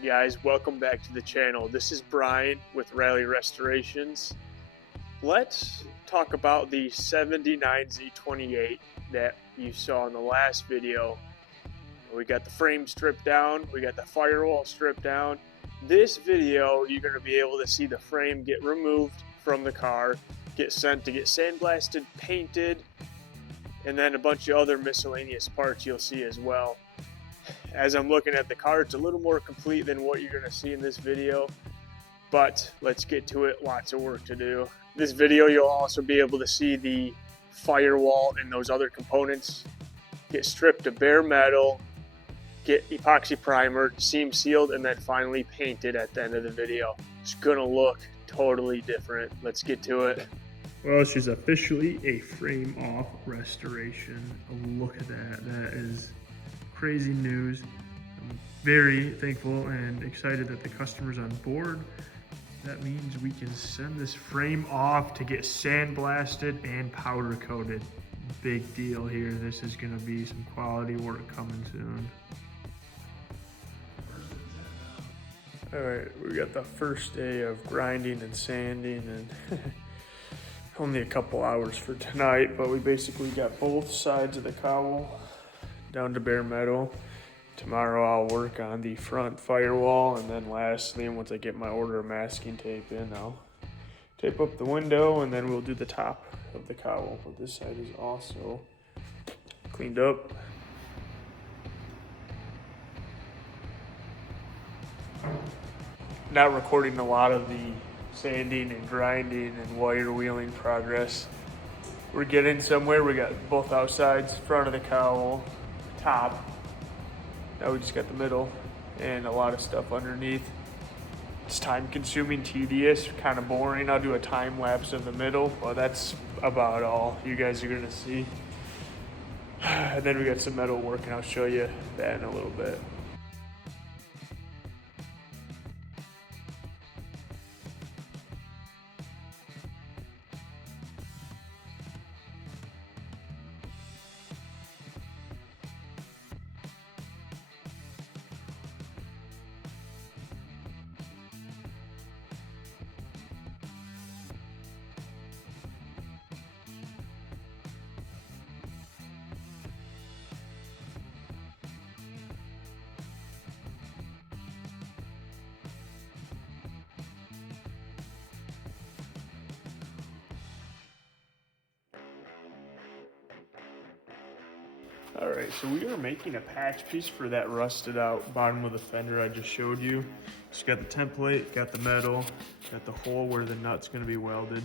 guys, welcome back to the channel. This is Brian with RallyeRestorations. Let's talk about the 79Z28 that you saw in the last video. We got the frame stripped down, we got the firewall stripped down. This video, you're going to be able to see the frame get removed from the car, get sent to get sandblasted, painted, and then a bunch of other miscellaneous parts you'll see as well. As I'm looking at the car, it's a little more complete than what you're going to see in this video, but let's get to it. Lots of work to do. This video, you'll also be able to see the firewall and those other components get stripped to bare metal, get epoxy primered, seam sealed, and then finally painted at the end of the video. It's going to look totally different. Let's get to it. Well, she's officially a frame-off restoration. Look at that. That is crazy news. I'm very thankful and excited that the customer's on board. That means we can send this frame off to get sandblasted and powder coated. Big deal here. This is going to be some quality work coming soon. All right, we got the first day of grinding and sanding, and only a couple hours for tonight, but we basically got both sides of the cowl down to bare metal. Tomorrow I'll work on the front firewall, and then lastly, once I get my order of masking tape in, I'll tape up the window, and then we'll do the top of the cowl. But this side is also cleaned up. Not recording a lot of the sanding and grinding and wire wheeling progress. We're getting somewhere. We got both outsides, front of the cowl, top. Now we just got the middle and a lot of stuff underneath. It's time consuming, tedious, kind of boring. I'll do a time lapse of the middle, but that's about all you guys are gonna see. And then we got some metal work, and I'll show you that in a little bit. All right, so we are making a patch piece for that rusted out bottom of the fender I just showed you. Just got the template, got the metal, got the hole where the nut's gonna be welded.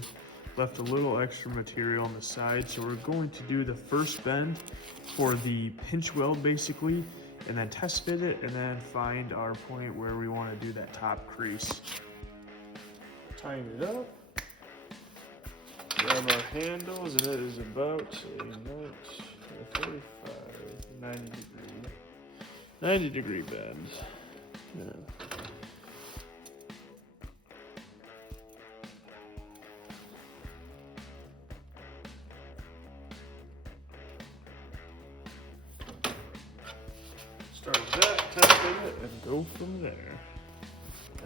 Left a little extra material on the side, so we're going to do the first bend for the pinch weld basically, and then test fit it, and then find our point where we wanna do that top crease. Tying it up. Grab our handles, and it is about a 90 degree bend. Yeah. Start with that, test it, and go from there.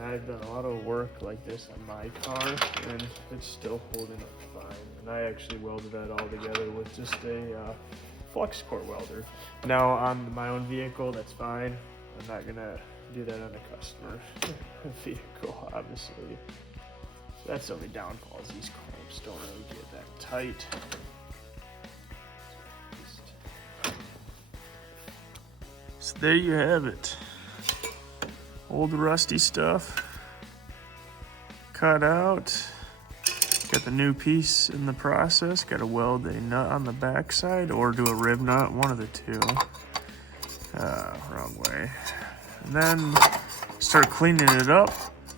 I've done a lot of work like this on my car, and it's still holding up fine. And I actually welded that all together with just a flux core welder. Now on my own vehicle, that's fine. I'm not gonna do that on a customer's vehicle, obviously. So that's the only downfall, is these clamps don't really get that tight. So there you have it. Old rusty stuff cut out. Got the new piece in the process. Got to weld a nut on the back side or do a rib nut, one of the two. Wrong way. And then start cleaning it up.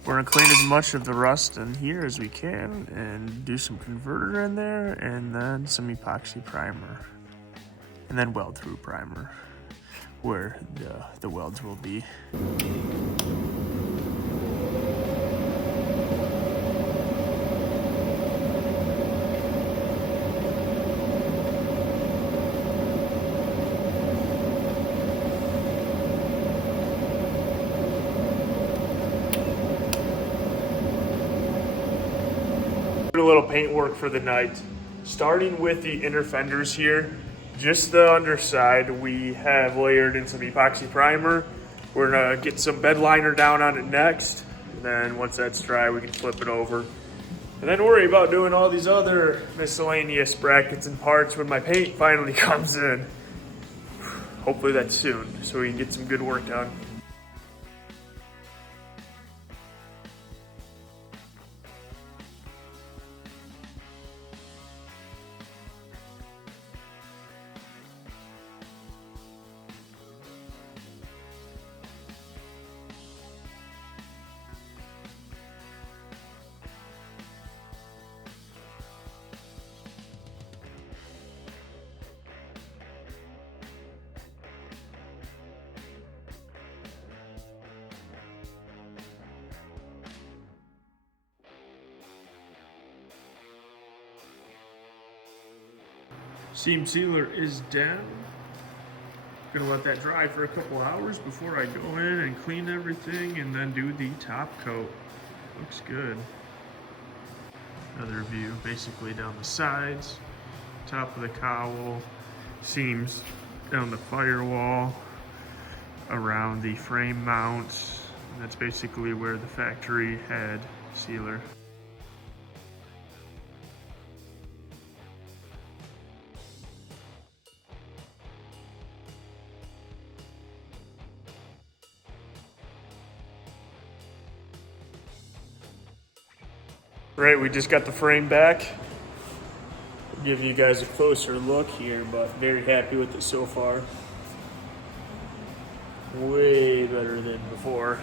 We're gonna clean as much of the rust in here as we can and do some converter in there, and then some epoxy primer, and then weld through primer where the welds will be. a little paint work for the night. Starting with the inner fenders here, just the underside, we have layered in some epoxy primer. We're gonna get some bed liner down on it next. And then once that's dry, we can flip it over. And then worry about doing all these other miscellaneous brackets and parts when my paint finally comes in. Hopefully that's soon, so we can get some good work done. Seam sealer is down. Gonna let that dry for a couple hours before I go in and clean everything and then do the top coat. Looks good. Another view, basically down the sides, top of the cowl, seams down the firewall, around the frame mounts. And that's basically where the factory had sealer. Right, we just got the frame back. I'll give you guys a closer look here, but very happy with it so far. Way better than before.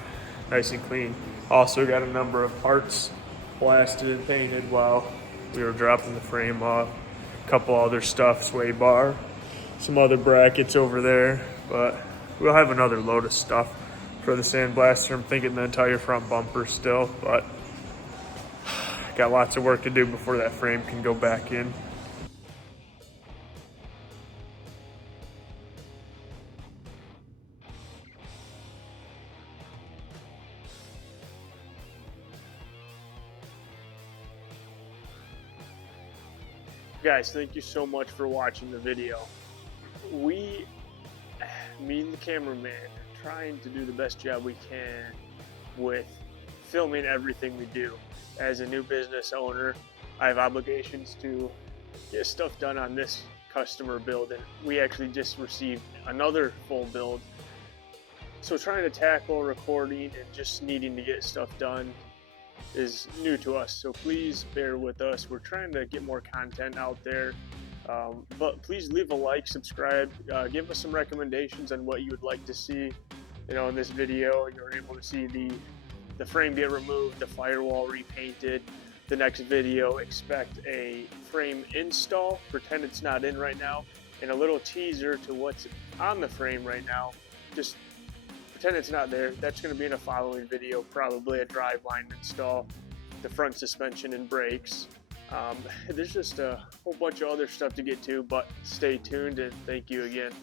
Nice and clean. Also got a number of parts blasted and painted while we were dropping the frame off. A couple other stuff, sway bar, some other brackets over there, but we'll have another load of stuff for the sandblaster. I'm thinking the entire front bumper still, but got lots of work to do before that frame can go back in. Guys, thank you so much for watching the video. Me and the cameraman are trying to do the best job we can with filming everything we do. As a new business owner, I have obligations to get stuff done on this customer build, and we actually just received another full build. So trying to tackle recording and just needing to get stuff done is new to us, so please bear with us. We're trying to get more content out there, but please leave a like, subscribe, give us some recommendations on what you would like to see. In this video, you're able to see the frame get removed, the firewall repainted. The next video, expect a frame install, pretend it's not in right now, and a little teaser to what's on the frame right now. Just pretend it's not there. That's going to be in a following video, probably a driveline install, the front suspension and brakes. There's just a whole bunch of other stuff to get to, but stay tuned and thank you again.